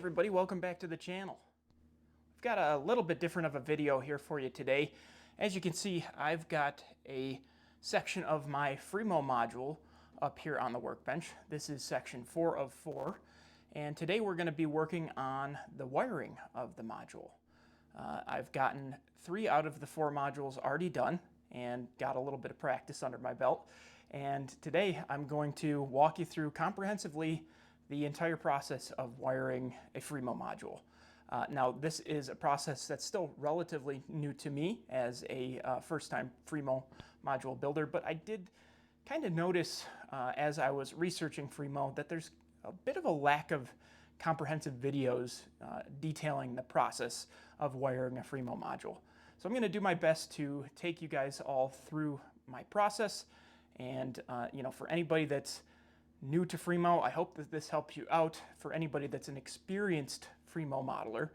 everybody, welcome back to the channel. I've got a little bit different of a video here for you today. As you can see, I've got a section of my Fremo module up here on the workbench. This is section 4 of 4, and today we're going to be working on the wiring of the module. I've gotten 3 out of the 4 modules already done and got a little bit of practice under my belt, and today I'm going to walk you through comprehensively the entire process of wiring a Fremo module. Now, this is a process that's still relatively new to me as a first-time Fremo module builder, but I did kind of notice as I was researching Fremo that there's a bit of a lack of comprehensive videos detailing the process of wiring a Fremo module. So I'm going to do my best to take you guys all through my process, and for anybody that's new to Fremo, I hope that this helps you out. For anybody that's an experienced Fremo modeler,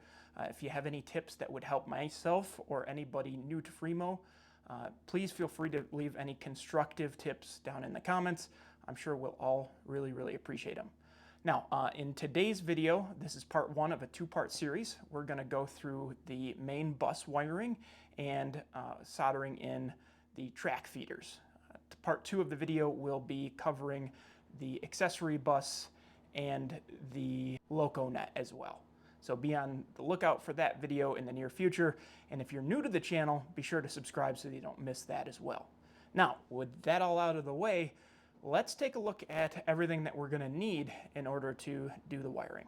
if you have any tips that would help myself or anybody new to Fremo, please feel free to leave any constructive tips down in the comments. I'm sure we'll all really appreciate them. Now, in today's video, this is part 1 of a 2-part series. We're going to go through the main bus wiring and soldering in the track feeders. Part 2 of the video will be covering the accessory bus and the LocoNet as well. So be on the lookout for that video in the near future, and if you're new to the channel, be sure to subscribe so you don't miss that as well. Now, with that all out of the way, let's take a look at everything that we're going to need in order to do the wiring.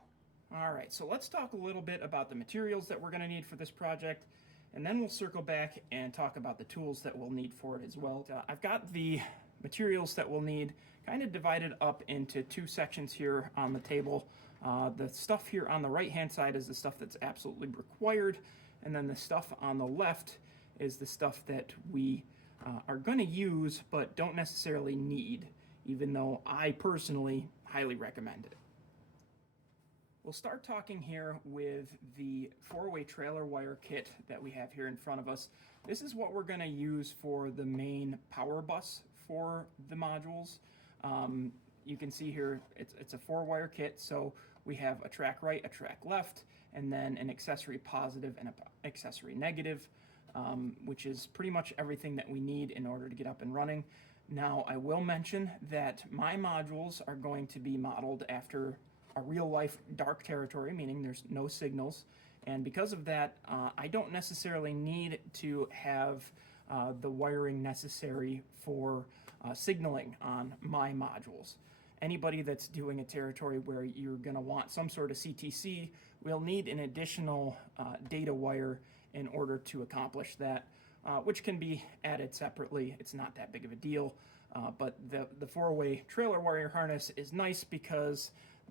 Alright, so let's talk a little bit about the materials that we're going to need for this project, and then we'll circle back and talk about the tools that we'll need for it as well. I've got the materials that we'll need kind of divided up into 2 sections here on the table. The stuff here on the right hand side is the stuff that's absolutely required, and then the stuff on the left is the stuff that we are going to use but don't necessarily need, even though I personally highly recommend it. We'll start talking here with the 4-way trailer wire kit that we have here in front of us. This is what we're going to use for the main power bus for the modules. You can see here it's a 4-wire kit, so we have a track right, a track left, and then an accessory positive and an accessory negative, which is pretty much everything that we need in order to get up and running. Now, I will mention that my modules are going to be modeled after a real-life dark territory, meaning there's no signals, and because of that, I don't necessarily need to have the wiring necessary for signaling on my modules. Anybody that's doing a territory where you're going to want some sort of CTC will need an additional data wire in order to accomplish that, which can be added separately. It's not that big of a deal, but the 4-way trailer wire harness is nice because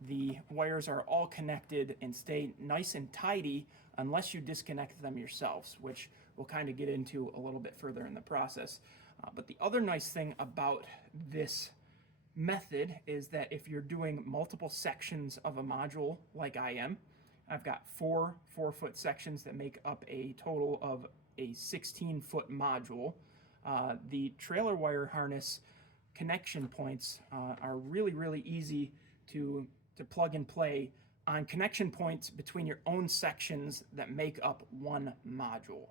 the wires are all connected and stay nice and tidy unless you disconnect them yourselves, which we'll kind of get into a little bit further in the process. But the other nice thing about this method is that if you're doing multiple sections of a module like I am, I've got 4 4-foot sections that make up a total of a 16-foot module. The trailer wire harness connection points are really easy to plug and play on connection points between your own sections that make up one module.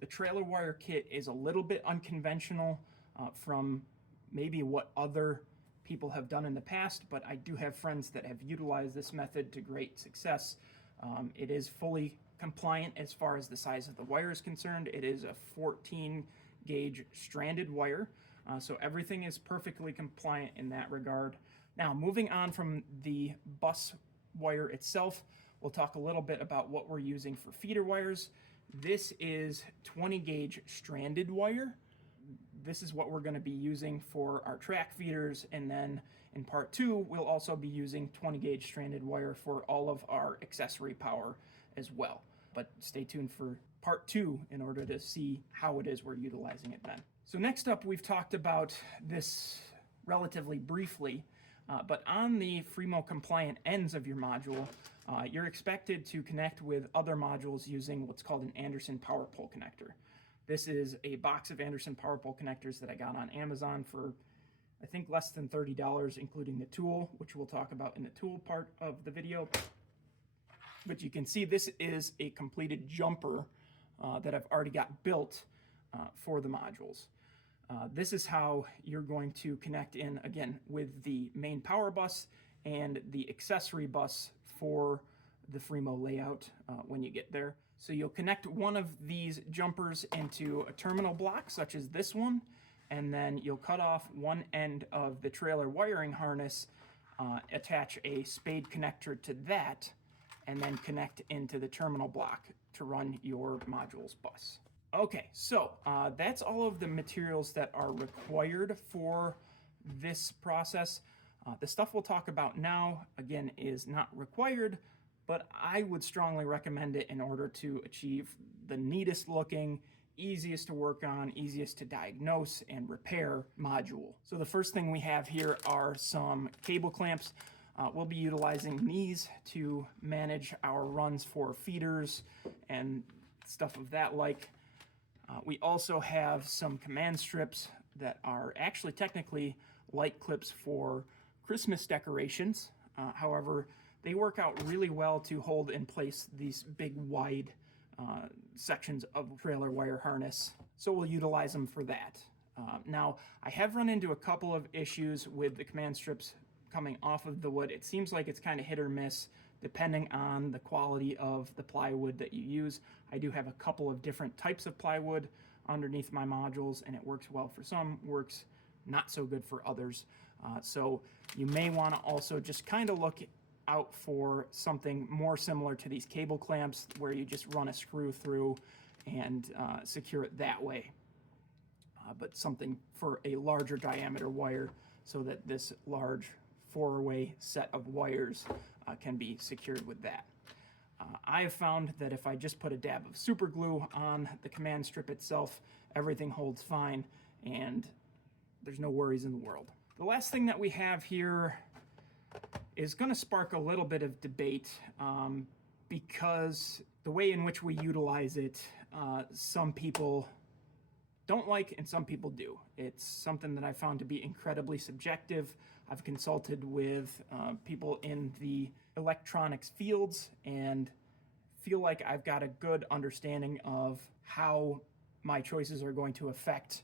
The trailer wire kit is a little bit unconventional from maybe what other people have done in the past, but I do have friends that have utilized this method to great success. It is fully compliant as far as the size of the wire is concerned. It is a 14 gauge stranded wire, so everything is perfectly compliant in that regard. Now, moving on from the bus wire itself, we'll talk a little bit about what we're using for feeder wires. This is 20 gauge stranded wire. This is what we're going to be using for our track feeders, and then in part 2 we'll also be using 20 gauge stranded wire for all of our accessory power as well. But stay tuned for part 2 in order to see how it is we're utilizing it then. So next up, we've talked about this relatively briefly, but on the Fremo compliant ends of your module, you're expected to connect with other modules using what's called an Anderson power pole connector. This is a box of Anderson power pole connectors that I got on Amazon for, I think, less than $30, including the tool, which we'll talk about in the tool part of the video. But you can see this is a completed jumper that I've already got built for the modules. This is how you're going to connect in, again, with the main power bus and the accessory bus for the Fremo layout when you get there. So you'll connect one of these jumpers into a terminal block, such as this one, and then you'll cut off one end of the trailer wiring harness, attach a spade connector to that, and then connect into the terminal block to run your modules bus. Okay, so that's all of the materials that are required for this process. The stuff we'll talk about now, again, is not required, but I would strongly recommend it in order to achieve the neatest looking, easiest to work on, easiest to diagnose and repair module. So the first thing we have here are some cable clamps. We'll be utilizing these to manage our runs for feeders and stuff of that like. We also have some command strips that are actually technically light clips for Christmas decorations. However, they work out really well to hold in place these big wide sections of trailer wire harness. So we'll utilize them for that. Now, I have run into a couple of issues with the command strips coming off of the wood. It seems like it's kind of hit or miss depending on the quality of the plywood that you use. I do have a couple of different types of plywood underneath my modules, and it works well for some, works not so good for others. So you may want to also just kind of look out for something more similar to these cable clamps where you just run a screw through and secure it that way. But something for a larger diameter wire so that this large four-way set of wires can be secured with that. I have found that if I just put a dab of super glue on the command strip itself, everything holds fine and there's no worries in the world. The last thing that we have here is going to spark a little bit of debate because the way in which we utilize it, some people don't like and some people do. It's something that I found to be incredibly subjective. I've consulted with people in the electronics fields and feel like I've got a good understanding of how my choices are going to affect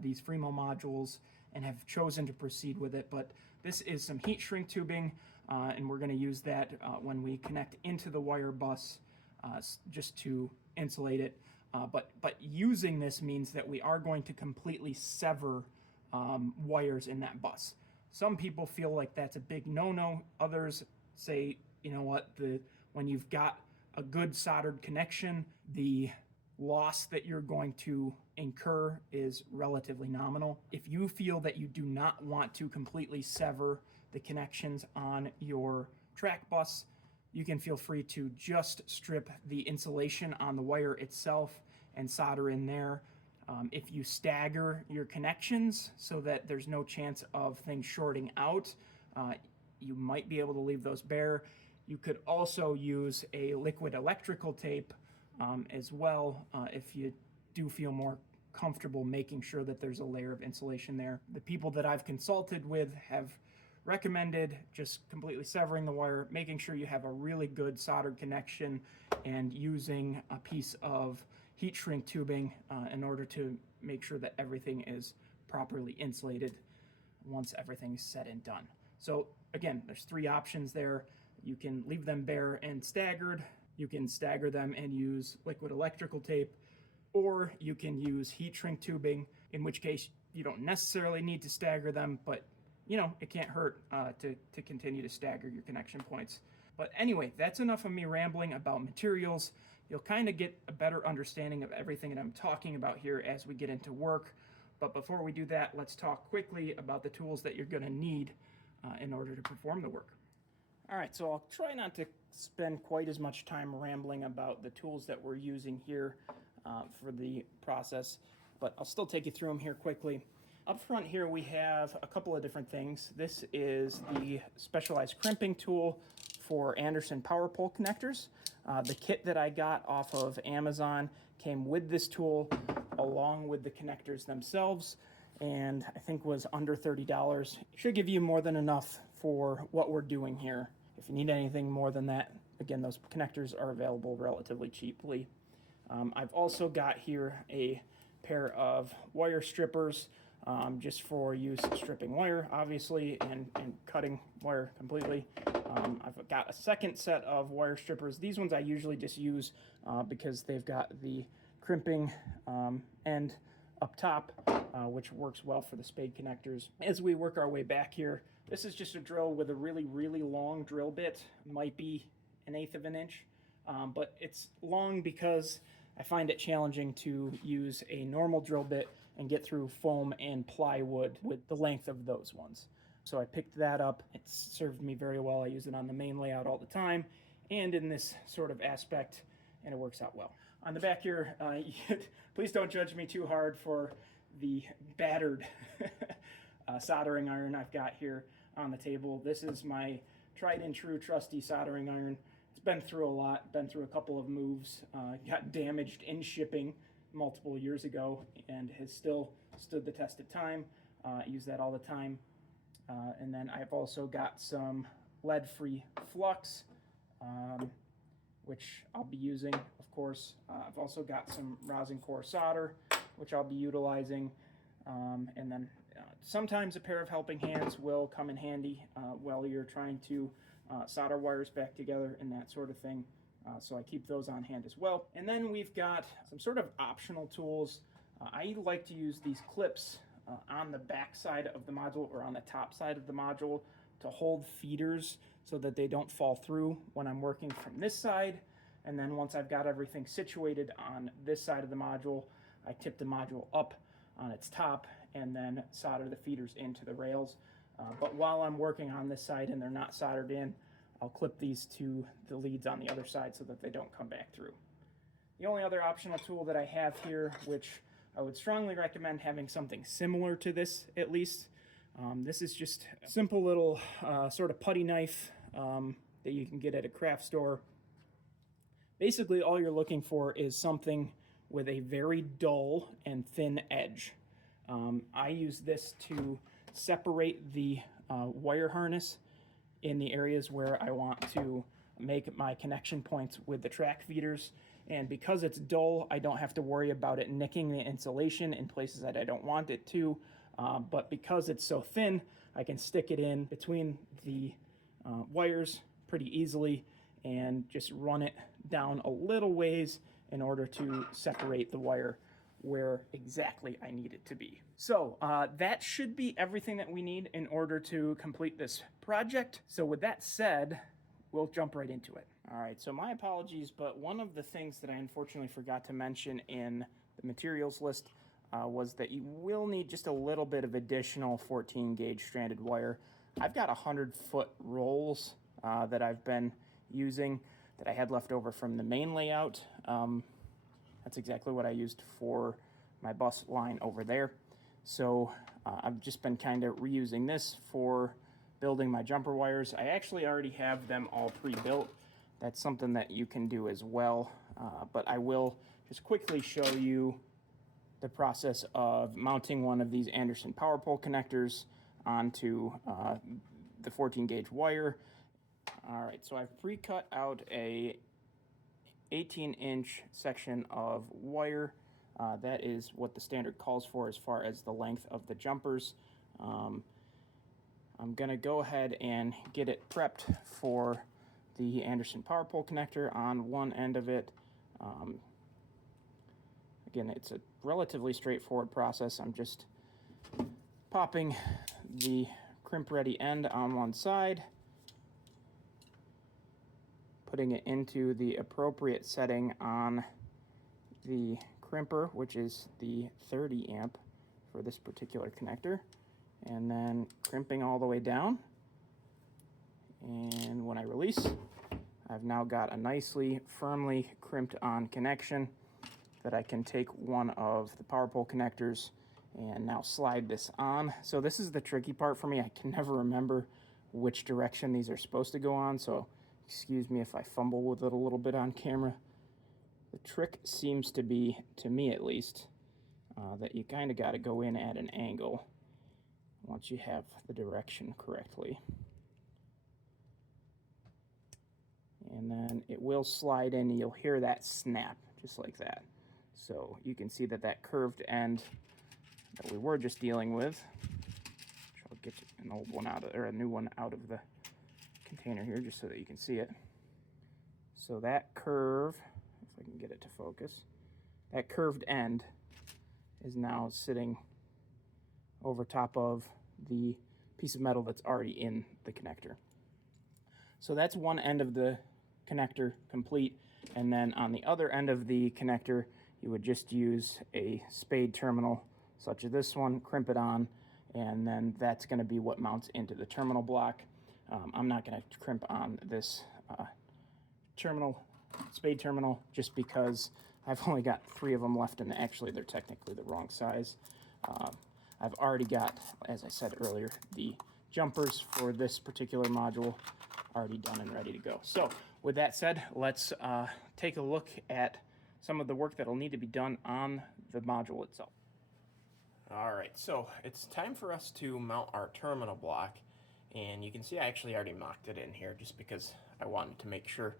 these Fremo modules and have chosen to proceed with it. But this is some heat shrink tubing and we're going to use that when we connect into the wire bus just to insulate it. But using this means that we are going to completely sever wires in that bus. Some people feel like that's a big no-no. Others say, you know what, when you've got a good soldered connection, the loss that you're going to incur is relatively nominal. If you feel that you do not want to completely sever the connections on your track bus, you can feel free to just strip the insulation on the wire itself and solder in there. If you stagger your connections so that there's no chance of things shorting out, you might be able to leave those bare. You could also use a liquid electrical tape as well if you do feel more comfortable making sure that there's a layer of insulation there. The people that I've consulted with have recommended just completely severing the wire, making sure you have a really good soldered connection, and using a piece of heat shrink tubing in order to make sure that everything is properly insulated once everything's said and done. So again, there's three options there. You can leave them bare and staggered, you can stagger them and use liquid electrical tape, or you can use heat shrink tubing, in which case you don't necessarily need to stagger them, but you know, it can't hurt to continue to stagger your connection points. But anyway, that's enough of me rambling about materials. You'll kind of get a better understanding of everything that I'm talking about here as we get into work. But before we do that, let's talk quickly about the tools that you're going to need in order to perform the work. All right, so I'll try not to spend quite as much time rambling about the tools that we're using here for the process, but I'll still take you through them here quickly. Up front here we have a couple of different things. This is the specialized crimping tool for Anderson power pole connectors. The kit that I got off of Amazon came with this tool along with the connectors themselves, and I think was under $30. Should give you more than enough for what we're doing here. If you need anything more than that, again, those connectors are available relatively cheaply. I've also got here a pair of wire strippers, just for use stripping wire, obviously, and cutting wire completely. I've got a second set of wire strippers. These ones I usually just use because they've got the crimping end up top, which works well for the spade connectors. As we work our way back here, this is just a drill with a really, really long drill bit. Might be 1/8 of an inch, but it's long because I find it challenging to use a normal drill bit and get through foam and plywood with the length of those ones. So I picked that up. It's served me very well. I use it on the main layout all the time and in this sort of aspect, and it works out well. On the back here, please don't judge me too hard for the battered soldering iron I've got here on the table. This is my tried and true trusty soldering iron. It's been through a lot, been through a couple of moves, got damaged in shipping multiple years ago, and has still stood the test of time. I use that all the time. And then I've also got some lead-free flux, which I'll be using, of course. I've also got some rosin core solder, which I'll be utilizing. And then sometimes a pair of helping hands will come in handy while you're trying to solder wires back together and that sort of thing. So I keep those on hand as well. And then we've got some sort of optional tools. I like to use these clips on the back side of the module or on the top side of the module to hold feeders so that they don't fall through when I'm working from this side. And then once I've got everything situated on this side of the module, I tip the module up on its top and then solder the feeders into the rails. But while I'm working on this side and they're not soldered in, I'll clip these to the leads on the other side so that they don't come back through. The only other optional tool that I have here, which I would strongly recommend having something similar to this at least. This is just a simple little sort of putty knife that you can get at a craft store. Basically, all you're looking for is something with a very dull and thin edge. I use this to separate the wire harness in the areas where I want to make my connection points with the track feeders. And because it's dull, I don't have to worry about it nicking the insulation in places that I don't want it to. But because it's so thin, I can stick it in between the wires pretty easily and just run it down a little ways in order to separate the wire where exactly I need it to be. So that should be everything that we need in order to complete this project. So with that said, we'll jump right into it. All right, so my apologies, but one of the things that I unfortunately forgot to mention in the materials list was that you will need just a little bit of additional 14 gauge stranded wire. I've got 100-foot rolls that I've been using that I had left over from the main layout. That's exactly what I used for my bus line over there. So I've just been kind of reusing this for building my jumper wires. I actually already have them all pre-built. That's something that you can do as well. But I will just quickly show you the process of mounting one of these Anderson power pole connectors onto the 14 gauge wire. All right, so I've pre-cut out a 18-inch section of wire. That is what the standard calls for as far as the length of the jumpers. I'm gonna go ahead and get it prepped for the Anderson power pole connector on one end of it. Again, it's a relatively straightforward process. I'm just popping the crimp ready end on one side, putting it into the appropriate setting on the crimper, which is the 30 amp for this particular connector, and then crimping all the way down. And when I release, I've now got a nicely firmly crimped on connection that I can take one of the power pole connectors and now slide this on. So this is the tricky part for me. I can never remember which direction these are supposed to go on, so excuse me if I fumble with it a little bit on camera. The trick seems to be, to me at least, that you kind of got to go in at an angle once you have the direction correctly. and then it will slide in and you'll hear that snap just like that. So you can see that that curved end that we were just dealing with, which I'll get an old one out of, or a new one out of the container here just so that you can see it. So that curve, if I can get it to focus, that curved end is now sitting over top of the piece of metal that's already in the connector. So that's one end of the connector complete, and then on the other end of the connector you would just use a spade terminal such as this one, crimp it on, and then that's going to be what mounts into the terminal block. I'm not going to crimp on this spade terminal, just because I've only got 3 of them left, and actually they're technically the wrong size. I've already got, as I said earlier, the jumpers for this particular module already done and ready to go. So with that said, let's take a look at some of the work that'll need to be done on the module itself. Alright, so it's time for us to mount our terminal block, and you can see I actually already mocked it in here just because I wanted to make sure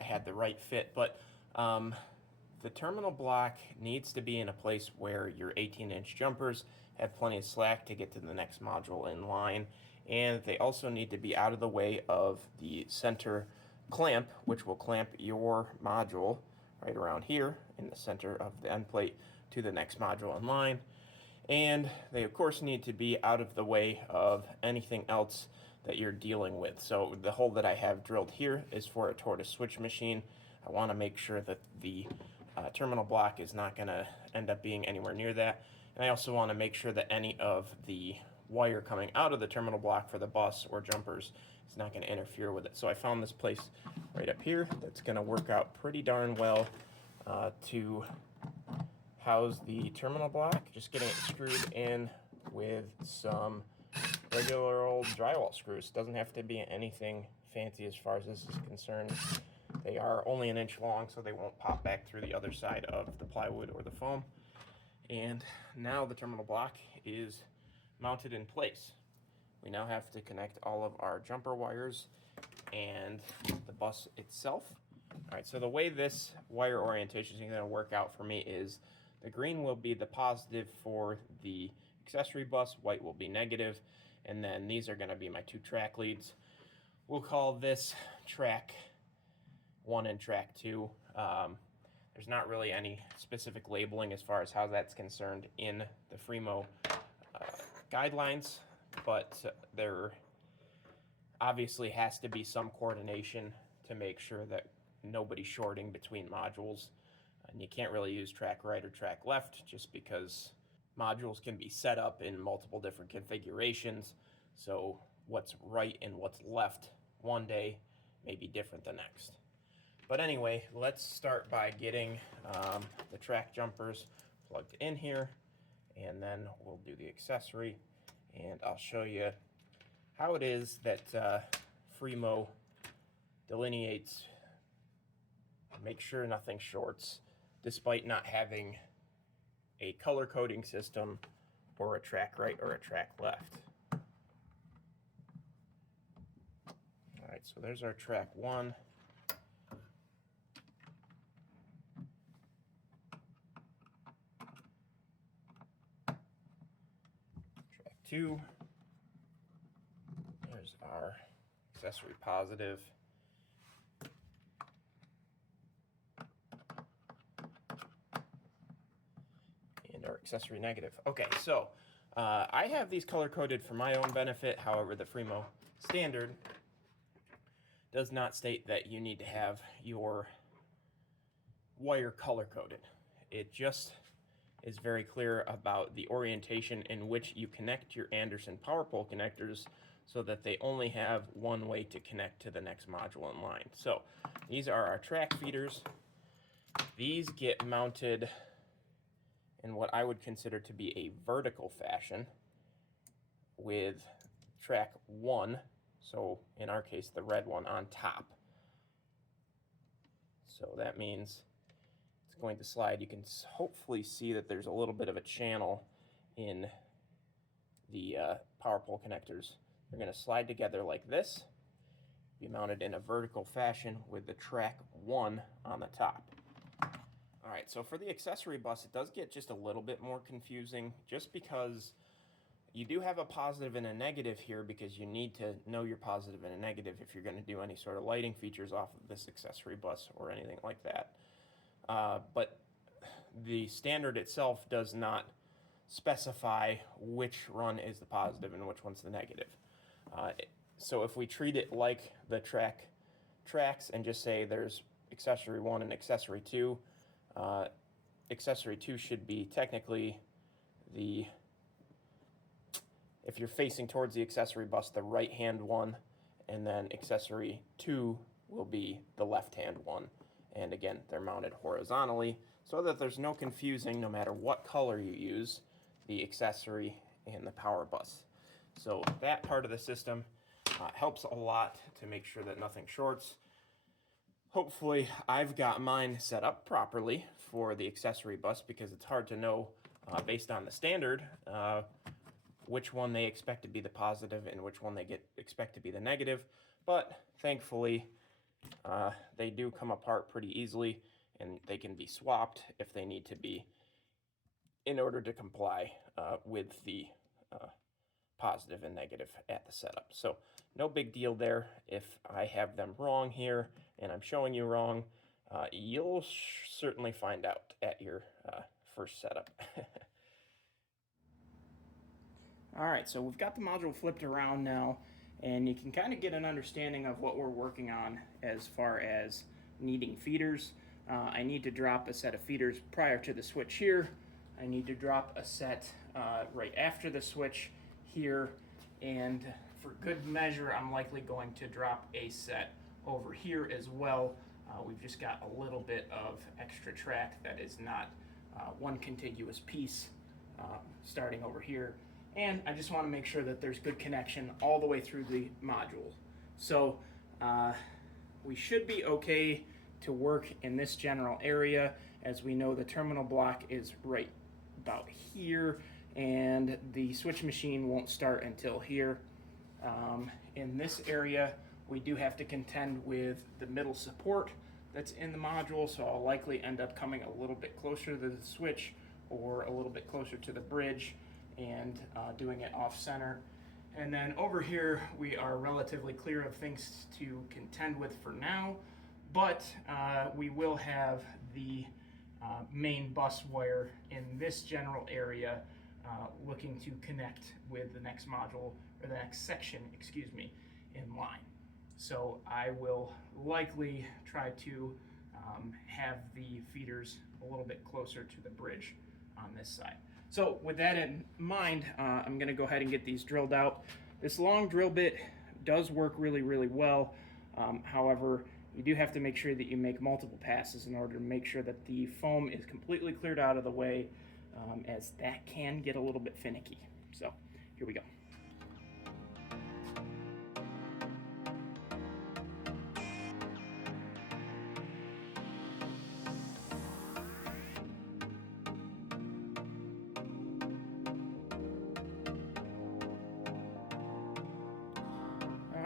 I had the right fit, but the terminal block needs to be in a place where your 18-inch jumpers have plenty of slack to get to the next module in line, and they also need to be out of the way of the center clamp, which will clamp your module right around here in the center of the end plate to the next module in line. And they of course need to be out of the way of anything else that you're dealing with. So the hole that I have drilled here is for a tortoise switch machine. I want to make sure that the terminal block is not going to end up being anywhere near that. And I also want to make sure that any of the wire coming out of the terminal block for the bus or jumpers is not going to interfere with it. So I found this place right up here that's going to work out pretty darn well to house the terminal block. Just getting it screwed in with some regular old drywall screws. Doesn't have to be anything fancy as far as this is concerned. They are only 1 inch long, so they won't pop back through the other side of the plywood or the foam. And now the terminal block is mounted in place. We now have to connect all of our jumper wires and the bus itself. Alright, so the way this wire orientation is going to work out for me is the green will be the positive for the accessory bus, white will be negative, and then these are going to be my 2 track leads. We'll call this track 1 and track 2. There's not really any specific labeling as far as how that's concerned in the Fremo guidelines, but there obviously has to be some coordination to make sure that nobody's shorting between modules. And you can't really use track right or track left just because modules can be set up in multiple different configurations. So what's right and what's left one day may be different the next. But anyway, let's start by getting the track jumpers plugged in here, and then we'll do the accessory, and I'll show you how it is that Fremo delineates, make sure nothing shorts, despite not having a color coding system or a track right or a track left. Alright, so there's our track 1. Track 2. There's our accessory positive. And our accessory negative. Okay, so I have these color coded for my own benefit. However, the Fremo standard does not state that you need to have your wire color coded. It just is very clear about the orientation in which you connect your Anderson power pole connectors so that they only have one way to connect to the next module in line. So these are our track feeders. These get mounted in what I would consider to be a vertical fashion with track 1, so in our case the red one, on top. So that means it's going to slide. You can hopefully see that there's a little bit of a channel in the power pole connectors. They're going to slide together like this, be mounted in a vertical fashion with the track 1 on the top. All right, so for the accessory bus, it does get just a little bit more confusing just because you do have a positive and a negative here, because you need to know your positive and a negative if you're going to do any sort of lighting features off of this accessory bus or anything like that. But the standard itself does not specify which run is the positive and which one's the negative. So if we treat it like the tracks and just say there's accessory 1 and accessory 2, accessory 2 should be technically if you're facing towards the accessory bus, the right hand one, and then accessory 2 will be the left hand one. And again, they're mounted horizontally so that there's no confusing no matter what color you use, the accessory and the power bus. So that part of the system helps a lot to make sure that nothing shorts. Hopefully I've got mine set up properly for the accessory bus, because it's hard to know based on the standard which one they expect to be the positive and which one they expect to be the negative. But thankfully they do come apart pretty easily, and they can be swapped if they need to be in order to comply with the positive and negative at the setup. So no big deal there. If I have them wrong here and I'm showing you wrong, you'll certainly find out at your first setup. All right, so we've got the module flipped around now, and you can kind of get an understanding of what we're working on as far as needing feeders. I need to drop a set of feeders prior to the switch here. I need to drop a set right after the switch here, and for good measure, I'm likely going to drop a set over here as well. We've just got a little bit of extra track that is not one contiguous piece starting over here. And I just want to make sure that there's good connection all the way through the module. So we should be okay to work in this general area. As we know, the terminal block is right about here, and the switch machine won't start until here. In this area, we do have to contend with the middle support that's in the module, so I'll likely end up coming a little bit closer to the switch or a little bit closer to the bridge and doing it off center. And then over here, we are relatively clear of things to contend with for now, but we will have the main bus wire in this general area looking to connect with the next module, or the next section, excuse me, in line. So I will likely try to have the feeders a little bit closer to the bridge on this side. So with that in mind, I'm going to go ahead and get these drilled out. This long drill bit does work really, really well. However, you do have to make sure that you make multiple passes in order to make sure that the foam is completely cleared out of the way, as that can get a little bit finicky. So here we go.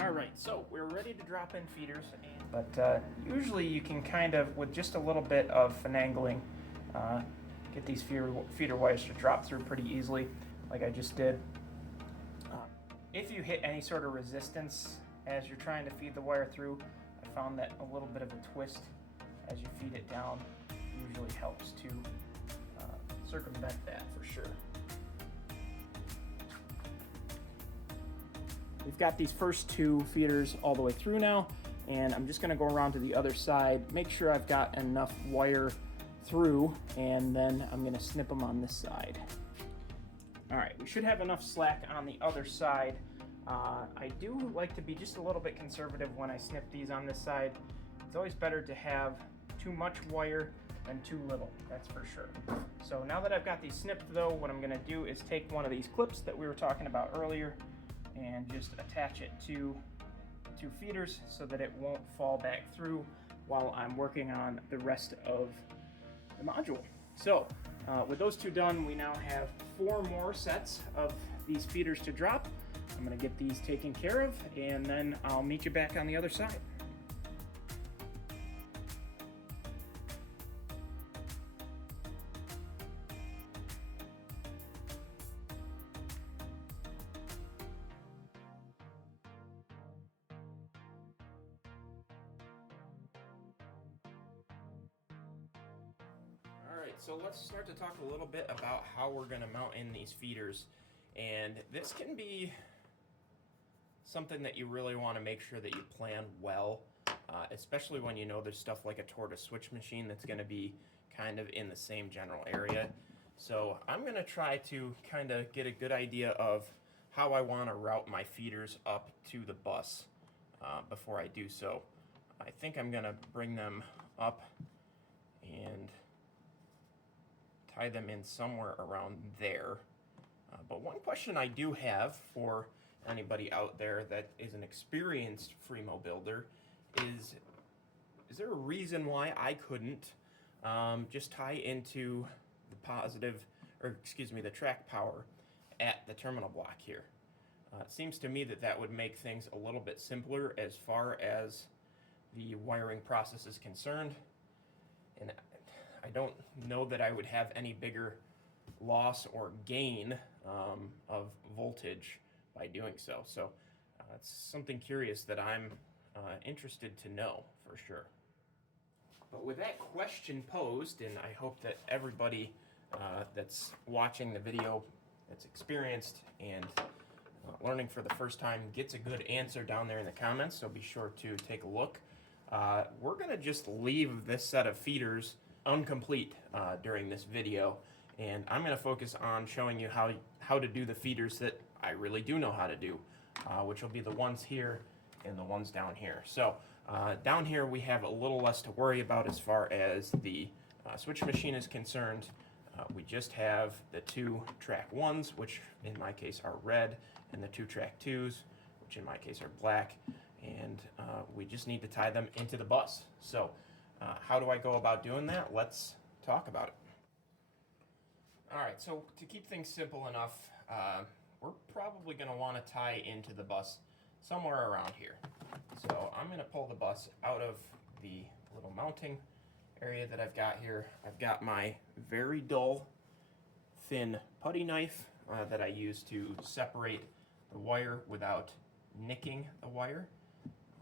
Alright, so we're ready to drop in feeders, but usually you can kind of, with just a little bit of finagling, get these feeder wires to drop through pretty easily, like I just did. If you hit any sort of resistance as you're trying to feed the wire through, I found that a little bit of a twist as you feed it down usually helps to circumvent that for sure. We've got these first two feeders all the way through now, and I'm just going to go around to the other side, make sure I've got enough wire through, and then I'm going to snip them on this side. Alright, we should have enough slack on the other side. I do like to be just a little bit conservative when I snip these on this side. It's always better to have too much wire than too little, that's for sure. So now that I've got these snipped though, what I'm going to do is take one of these clips that we were talking about earlier and just attach it to two feeders so that it won't fall back through while I'm working on the rest of the module. So with those two done, we now have 4 more sets of these feeders to drop. I'm I'm going to get these taken care of, and then I'll meet you back on the other side. Alright, so let's start to talk a little bit about how we're going to mount in these feeders. And this can be something that you really want to make sure that you plan well, especially when you know there's stuff like a tortoise switch machine that's going to be kind of in the same general area. So I'm going to try to kind of get a good idea of how I want to route my feeders up to the bus before I do so. I think I'm going to bring them up and tie them in somewhere around there. But one question I do have for anybody out there that is an experienced Fremo builder is there a reason why I couldn't just tie into the track power at the terminal block here? It seems to me that that would make things a little bit simpler as far as the wiring process is concerned. And I don't know that I would have any bigger loss or gain of voltage by doing so. So it's something curious that I'm interested to know for sure. But with that question posed, and I hope that everybody that's watching the video that's experienced and learning for the first time gets a good answer down there in the comments, so be sure to take a look. We're going to just leave this set of feeders incomplete during this video, and I'm going to focus on showing you how to do the feeders that I really do know how to do, which will be the ones here and the ones down here. So down here we have a little less to worry about as far as the switch machine is concerned. We just have the 2 track 1s, which in my case are red, and the 2 track 2s, which in my case are black, and we just need to tie them into the bus. So how do I go about doing that? Let's talk about it. Alright, so to keep things simple enough, we're probably going to want to tie into the bus somewhere around here. So I'm going to pull the bus out of the little mounting area that I've got here. I've got my very dull, thin putty knife that I use to separate the wire without nicking the wire.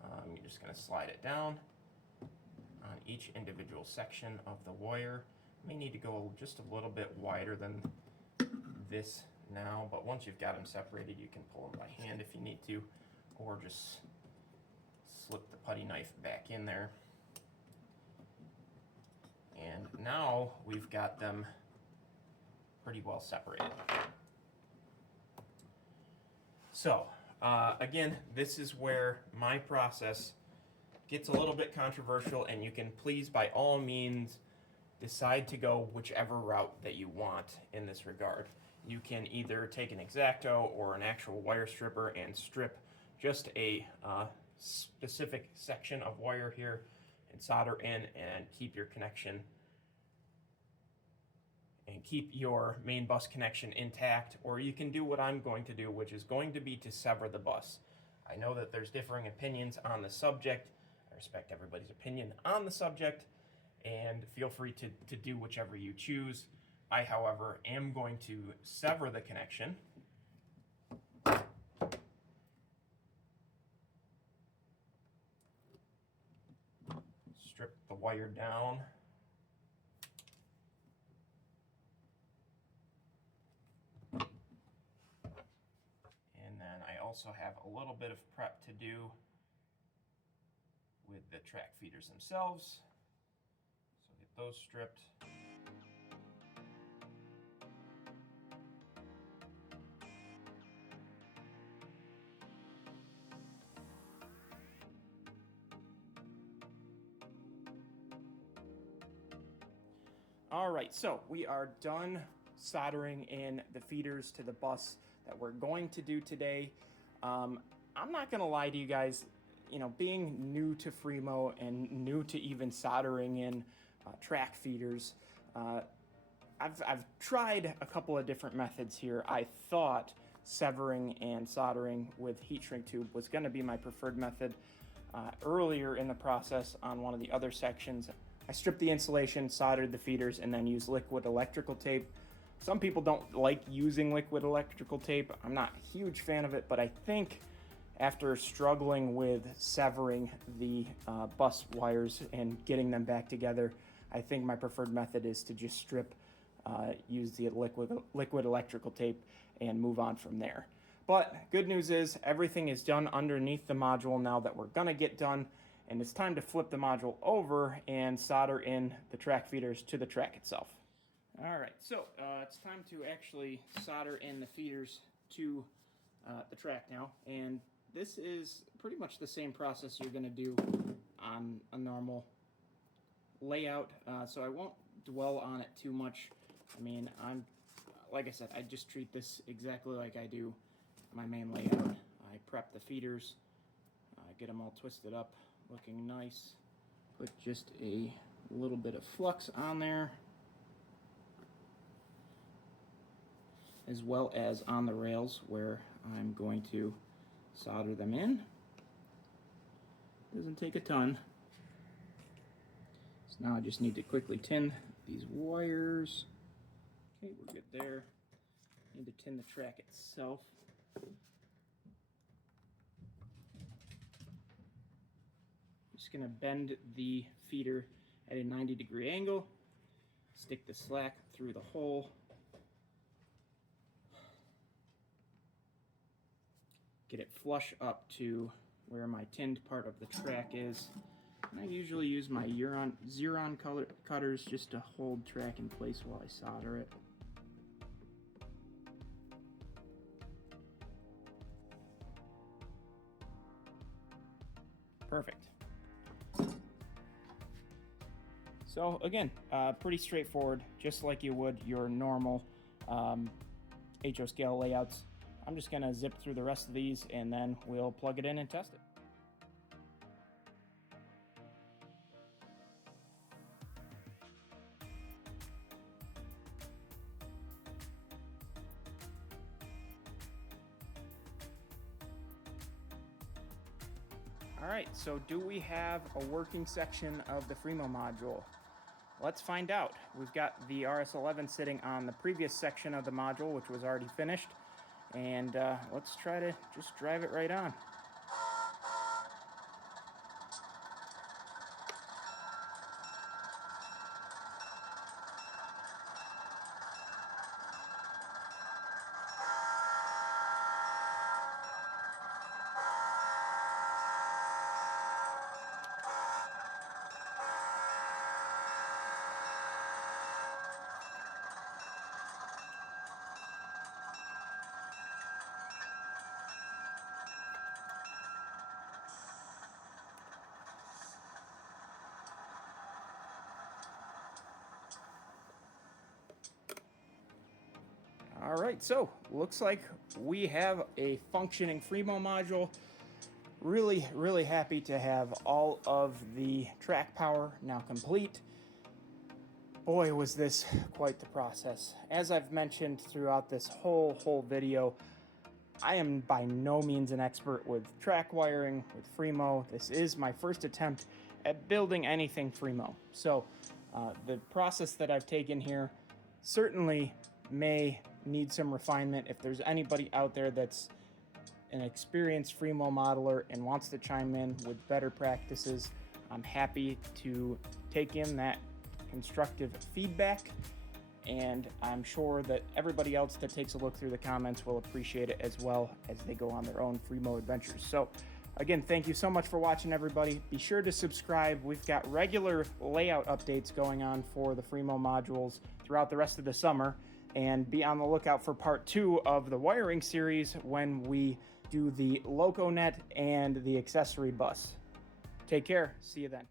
I'm just going to slide it down on each individual section of the wire. May need to go just a little bit wider than this now, but once you've got them separated, you can pull them by hand if you need to, or just slip the putty knife back in there. And now we've got them pretty well separated. So again, this is where my process gets a little bit controversial, and you can please by all means decide to go whichever route that you want in this regard. You can either take an X-Acto or an actual wire stripper and strip just a specific section of wire here and solder in and keep your connection and keep your main bus connection intact, or you can do what I'm going to do, which is going to be to sever the bus. I know that there's differing opinions on the subject. I respect everybody's opinion on the subject, and feel free to do whichever you choose. I, however, am going to sever the connection. Strip the wire down. And then I also have a little bit of prep to do with the track feeders themselves. So get those stripped. Alright, so we are done soldering in the feeders to the bus that we're going to do today. I'm not going to lie to you guys, you know, being new to Fremo and new to even soldering in track feeders, I've tried a couple of different methods here. I thought severing and soldering with heat shrink tube was going to be my preferred method. Earlier in the process on one of the other sections, I stripped the insulation, soldered the feeders, and then used liquid electrical tape. Some people don't like using liquid electrical tape. I'm not a huge fan of it, but I think after struggling with severing the bus wires and getting them back together, I think my preferred method is to just strip, use the liquid electrical tape, and move on from there. But good news is everything is done underneath the module now that we're gonna get done, and it's time to flip the module over and solder in the track feeders to the track itself. All right, so it's time to actually solder in the feeders to the track now, and this is pretty much the same process you're gonna do on a normal layout, so I won't dwell on it too much. I mean, like I said, I just treat this exactly like I do my main layout. I prep the feeders, get them all twisted up, looking nice. Put just a little bit of flux on there, as well as on the rails where I'm going to solder them in. Doesn't take a ton. So now I just need to quickly tin these wires. Okay, we're good there. Need to tin the track itself. Just gonna bend the feeder at a 90-degree angle, stick the slack through the hole, get it flush up to where my tinned part of the track is. And I usually use my Xeron cutters just to hold track in place while I solder it. Perfect. So again, pretty straightforward, just like you would your normal HO scale layouts. I'm just gonna zip through the rest of these and then we'll plug it in and test it. Alright, so do we have a working section of the Fremo module? Let's find out. We've got the RS11 sitting on the previous section of the module, which was already finished, and let's try to just drive it right on. All right, so looks like we have a functioning Fremo module. Really happy to have all of the track power now complete. Boy, was this quite the process. As I've mentioned throughout this whole video, I am by no means an expert with track wiring, with Fremo. This is my first attempt at building anything Fremo. So the process that I've taken here certainly may need some refinement. If there's anybody out there that's an experienced Fremo modeler and wants to chime in with better practices, I'm happy to take in that constructive feedback, and I'm sure that everybody else that takes a look through the comments will appreciate it as well as they go on their own Fremo adventures. So again, thank you so much for watching, everybody. Be sure to subscribe. We've got regular layout updates going on for the Fremo modules throughout the rest of the summer, and be on the lookout for part 2 of the wiring series when we do the LocoNet and the accessory bus. Take care. See you then.